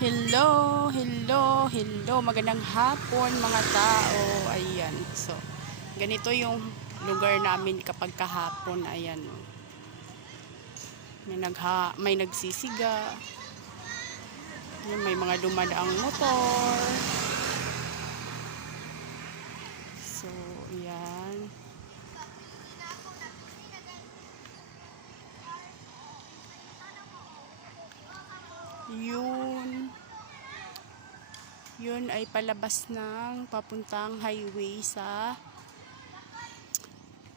Hello, hello, hello. Magandang hapon mga tao. Ayan. So, ganito yung lugar namin kapag kahapon. Ayan. May nagsisiga. Ayan, may mga dumadaang motor. So, ayan. Yun ay palabas ng papuntang highway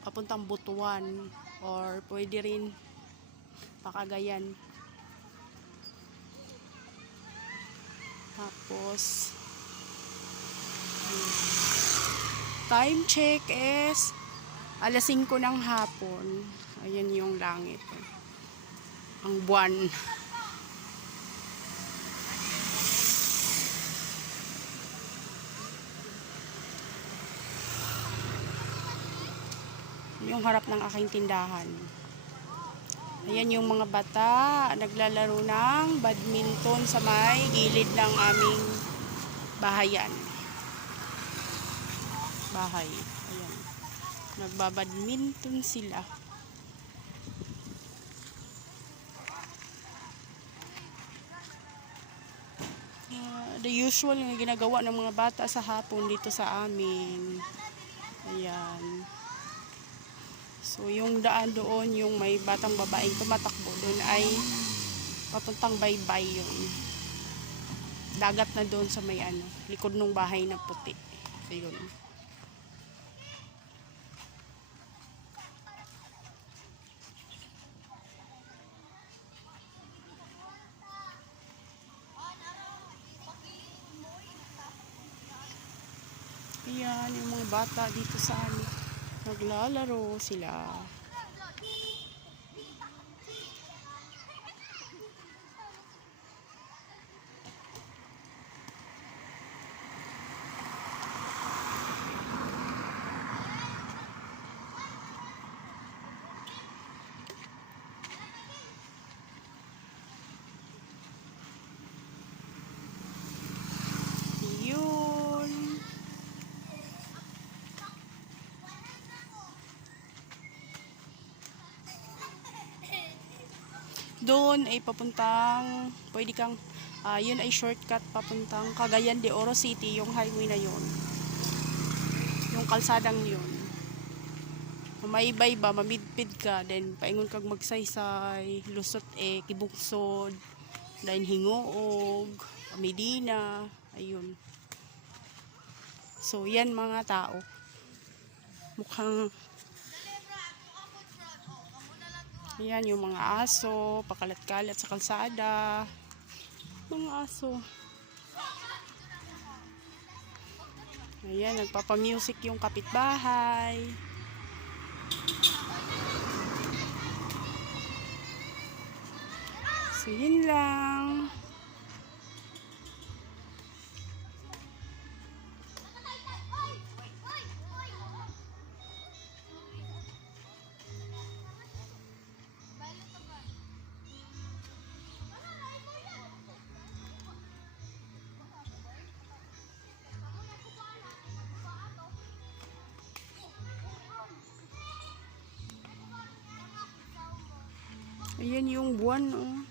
papuntang Butuan or pwede rin Pakagayan. Tapos time check is alas 5 ng hapon. Ayan yung langit. Ang buwan. Yung harap ng aking tindahan. Ayan yung mga bata naglalaro ng badminton sa may gilid ng aming bahay. Ayan. Nagbabadminton sila. The usual yung ginagawa ng mga bata sa hapon dito sa amin. Ayan. So, yung daan doon, yung may batang babaeng tumatakbo doon ay papuntang Baybay yun. Dagat na doon sa may likod ng bahay na puti. So, yun. Ayan, yung mga bata dito sa amin. Naglalaro sila. Yun. Doon ay papuntang, pwede kang, yun ay shortcut papuntang Cagayan de Oro City, yung highway na yun. Yung kalsadang yun. Maibay ba, mamidpid ka, then paingon kag magsaysay, lusot kibuksod, then hingoog, Medina, ayun. So, yan mga tao. Mukhang ayan yung mga aso, pakalat-kalat sa kalsada. Mga aso. Ayan, nagpapamusic yung kapitbahay. So, yun lang. Ayan yung buwan, oh.